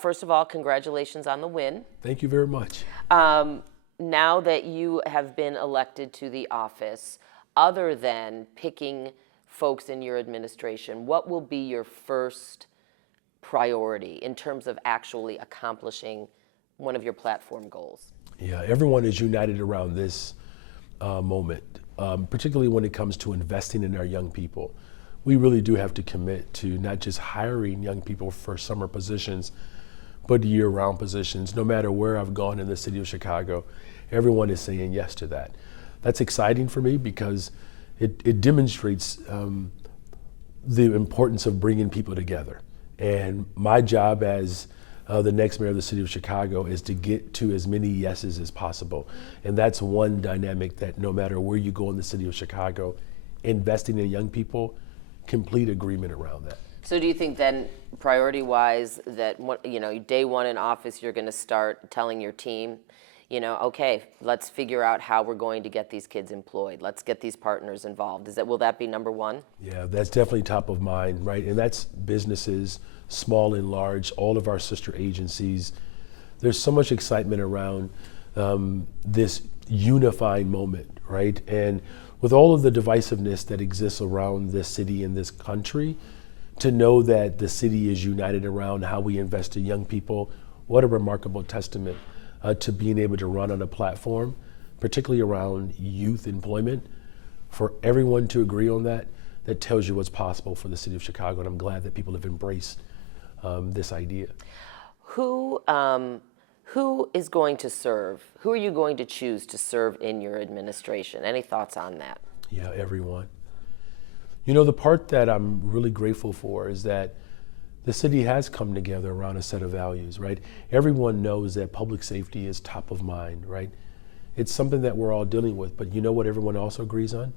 first of all, congratulations on the win. Thank you very much. Now that you have been elected to the office, other than picking folks in your administration, what will be your first priority in terms of actually accomplishing one of your platform goals? Yeah, everyone is united around this moment, particularly when it comes to investing in our young people. We really do have to commit to not just hiring young people for summer positions, but year-round positions. No matter where I've gone in the city of Chicago, everyone is saying yes to that. That's exciting for me because it demonstrates the importance of bringing people together. And my job as the next mayor of the city of Chicago is to get to as many yeses as possible. And that's one dynamic that no matter where you go in the city of Chicago, investing in young people, complete agreement around that. So do you think then, priority-wise, that day one in office, you're going to start telling your team, okay, let's figure out how we're going to get these kids employed. Let's get these partners involved. Will that be number one? Yeah, that's definitely top of mind, right? And that's businesses, small and large, all of our sister agencies. There's so much excitement around this unifying moment, right? And with all of the divisiveness that exists around this city and this country, to know that the city is united around how we invest in young people, what a remarkable testament to being able to run on a platform, particularly around youth employment. For everyone to agree on that, that tells you what's possible for the city of Chicago, and I'm glad that people have embraced this idea. Who is going to serve? Who are you going to choose to serve in your administration? Any thoughts on that? Yeah, everyone. The part that I'm really grateful for is that the city has come together around a set of values, right? Everyone knows that public safety is top of mind, right? It's something that we're all dealing with, but you know what everyone also agrees on?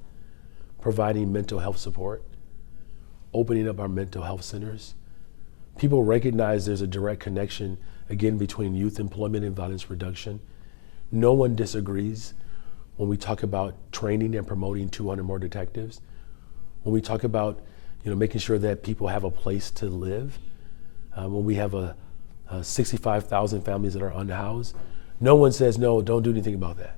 Providing mental health support, opening up our mental health centers. People recognize there's a direct connection, again, between youth employment and violence reduction. No one disagrees when we talk about training and promoting 200 more detectives. When we talk about making sure that people have a place to live, when we have 65,000 families that are unhoused, no one says, no, don't do anything about that,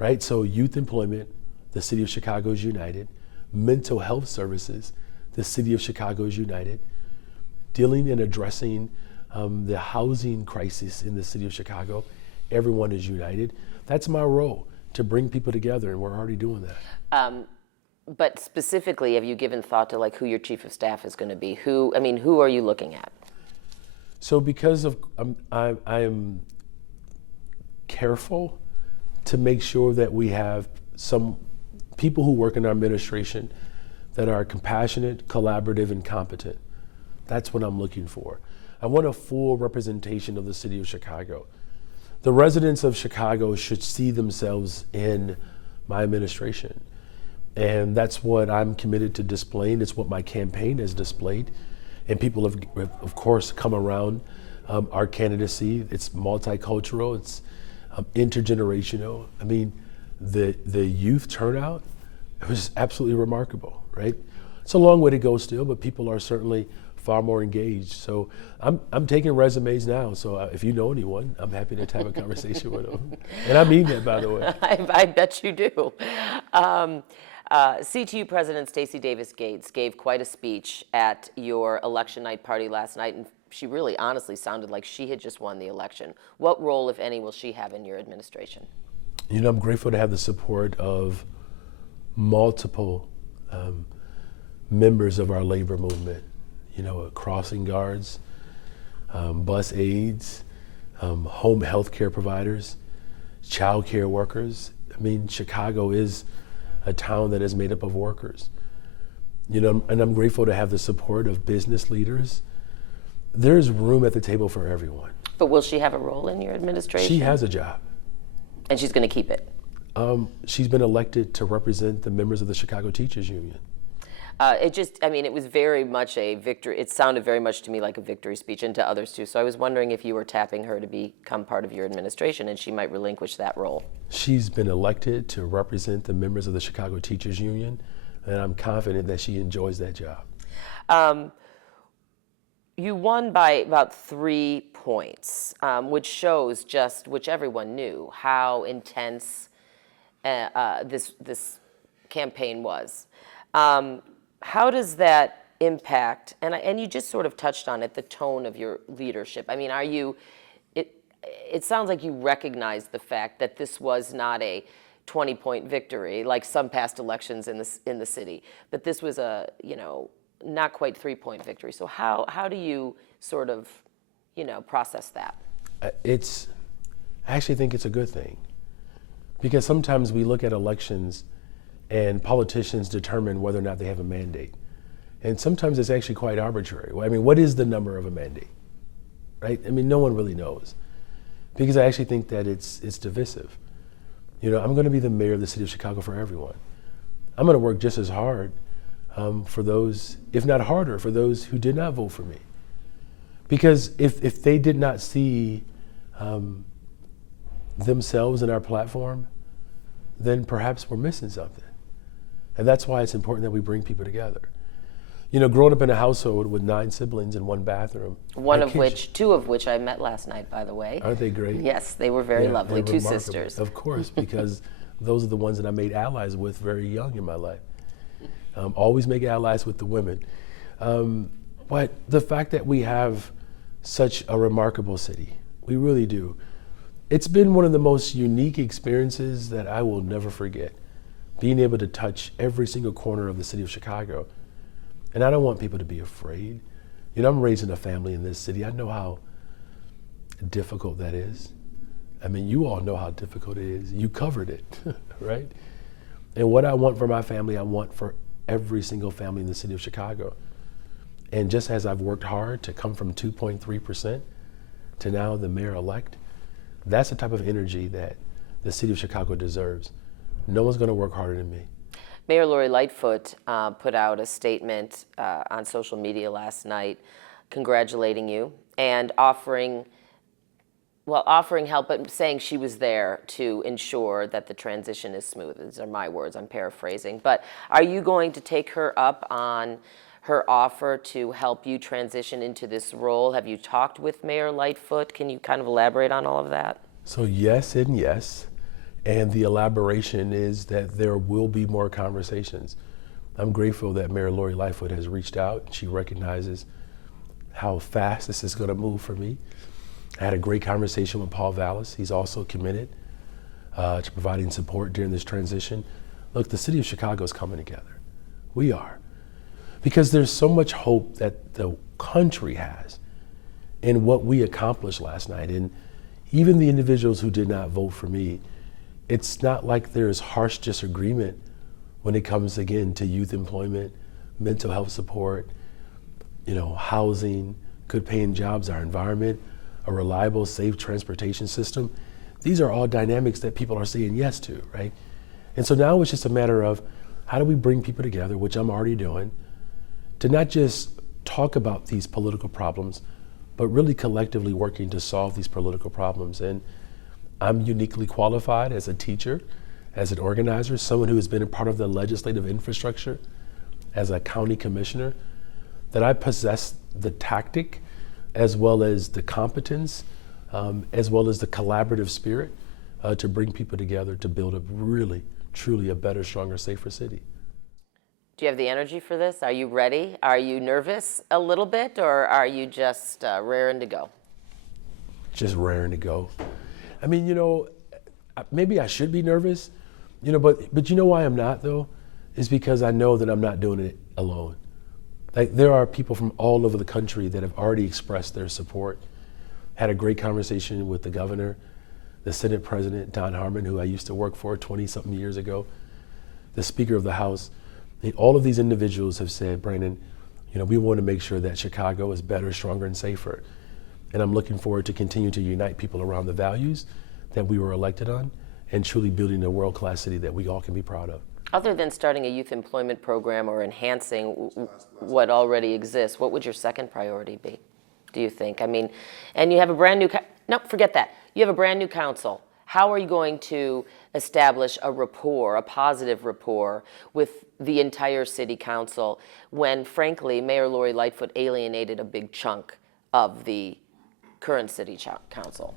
right? So youth employment, the city of Chicago is united. Mental health services, the city of Chicago is united. Dealing and addressing the housing crisis in the city of Chicago, everyone is united. That's my role, to bring people together, and we're already doing that. But specifically, have you given thought to who your chief of staff is going to be? Who are you looking at? So because of, I am careful to make sure that we have some people who work in our administration that are compassionate, collaborative, and competent. That's what I'm looking for. I want a full representation of the city of Chicago. The residents of Chicago should see themselves in my administration. And that's what I'm committed to displaying. It's what my campaign has displayed. And people have, of course, come around our candidacy. It's multicultural, it's intergenerational. I mean, the youth turnout, it was absolutely remarkable, right? It's a long way to go still, but people are certainly far more engaged. So I'm taking resumes now. So if you know anyone, I'm happy to have a conversation with them. And I mean that, by the way. I bet you do. CTU President Stacey Davis Gates gave quite a speech at your election night party last night, and she really honestly sounded like she had just won the election. What role, if any, will she have in your administration? I'm grateful to have the support of multiple members of our labor movement, crossing guards, bus aides, home health care providers, child care workers. I mean, Chicago is a town that is made up of workers. And I'm grateful to have the support of business leaders. There's room at the table for everyone. But will she have a role in your administration? She has a job. And she's going to keep it? She's been elected to represent the members of the Chicago Teachers Union. It was very much a victory. It sounded very much to me like a victory speech, and to others too. So I was wondering if you were tapping her to become part of your administration and she might relinquish that role. She's been elected to represent the members of the Chicago Teachers Union, and I'm confident that she enjoys that job. You won by about 3 points, which shows just, which everyone knew, how intense this campaign was. How does that impact, and you just sort of touched on it, the tone of your leadership? I mean, it sounds like you recognize the fact that this was not a 20-point victory like some past elections in the city, but this was a, not quite 3-point victory. So how do you sort of, process that? I actually think it's a good thing, because sometimes we look at elections and politicians determine whether or not they have a mandate. And sometimes it's actually quite arbitrary. I mean, what is the number of a mandate, right? I mean, no one really knows, because I actually think that it's divisive. I'm going to be the mayor of the city of Chicago for everyone. I'm going to work just as hard for those, if not harder, for those who did not vote for me. Because if they did not see themselves in our platform, then perhaps we're missing something. And that's why it's important that we bring people together. Growing up in a household with 9 siblings in one bathroom. 2 of which I met last night, by the way. Aren't they great? Yes, they were very lovely, 2 remarkable. sisters. Of course, because those are the ones that I made allies with very young in my life. Always make allies with the women. But the fact that we have such a remarkable city, we really do. It's been one of the most unique experiences that I will never forget, being able to touch every single corner of the city of Chicago. And I don't want people to be afraid. I'm raising a family in this city. I know how difficult that is. I mean, you all know how difficult it is. You covered it, right? And what I want for my family, I want for every single family in the city of Chicago. And just as I've worked hard to come from 2.3% to now the mayor-elect, that's the type of energy that the city of Chicago deserves. No one's going to work harder than me. Mayor Lori Lightfoot put out a statement on social media last night congratulating you and offering help, but saying she was there to ensure that the transition is smooth. These are my words, I'm paraphrasing. But are you going to take her up on her offer to help you transition into this role? Have you talked with Mayor Lightfoot? Can you kind of elaborate on all of that? So yes and yes. And the elaboration is that there will be more conversations. I'm grateful that Mayor Lori Lightfoot has reached out. She recognizes how fast this is going to move for me. I had a great conversation with Paul Vallis. He's also committed to providing support during this transition. Look, the city of Chicago is coming together. We are. Because there's so much hope that the country has in what we accomplished last night. And even the individuals who did not vote for me, it's not like there's harsh disagreement when it comes, again, to youth employment, mental health support, housing, good paying jobs, our environment, a reliable, safe transportation system. These are all dynamics that people are saying yes to, right? And so now it's just a matter of how do we bring people together, which I'm already doing, to not just talk about these political problems, but really collectively working to solve these political problems. And I'm uniquely qualified as a teacher, as an organizer, someone who has been a part of the legislative infrastructure, as a county commissioner, that I possess the tactic as well as the competence, as well as the collaborative spirit to bring people together to build a really, truly a better, stronger, safer city. Do you have the energy for this? Are you ready? Are you nervous a little bit, or are you just raring to go? Just raring to go. I mean, maybe I should be nervous, but you know why I'm not, though? Is because I know that I'm not doing it alone. Like, there are people from all over the country that have already expressed their support. Had a great conversation with the governor, the Senate President, Don Harmon, who I used to work for 20-something years ago, the Speaker of the House. And all of these individuals have said, Brandon, we want to make sure that Chicago is better, stronger, and safer. And I'm looking forward to continue to unite people around the values that we were elected on and truly building a world-class city that we all can be proud of. Other than starting a youth employment program or enhancing what already exists, what would your second priority be, do you think? I mean, and you have a brand new, no, forget that. You have a brand new council. How are you going to establish a rapport, a positive rapport with the entire city council when, frankly, Mayor Lori Lightfoot alienated a big chunk of the current city council?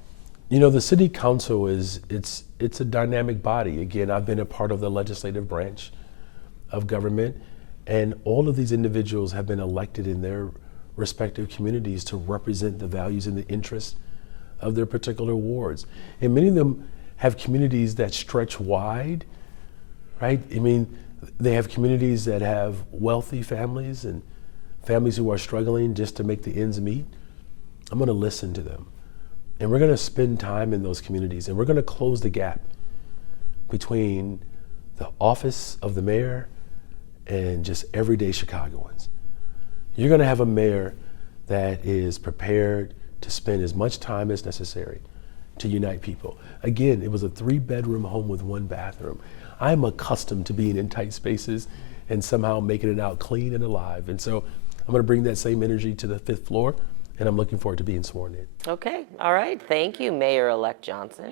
You know, the city council it's a dynamic body. Again, I've been a part of the legislative branch of government, and all of these individuals have been elected in their respective communities to represent the values and the interests of their particular wards. And many of them have communities that stretch wide, right? I mean, they have communities that have wealthy families and families who are struggling just to make the ends meet. I'm gonna listen to them. And we're gonna spend time in those communities, and we're gonna close the gap between the office of the mayor and just everyday Chicagoans. You're gonna have a mayor that is prepared to spend as much time as necessary to unite people. Again, it was a 3-bedroom home with 1 bathroom. I'm accustomed to being in tight spaces and somehow making it out clean and alive. And so I'm gonna bring that same energy to the 5th floor, and I'm looking forward to being sworn in. Okay, all right. Thank you, Mayor-elect Johnson.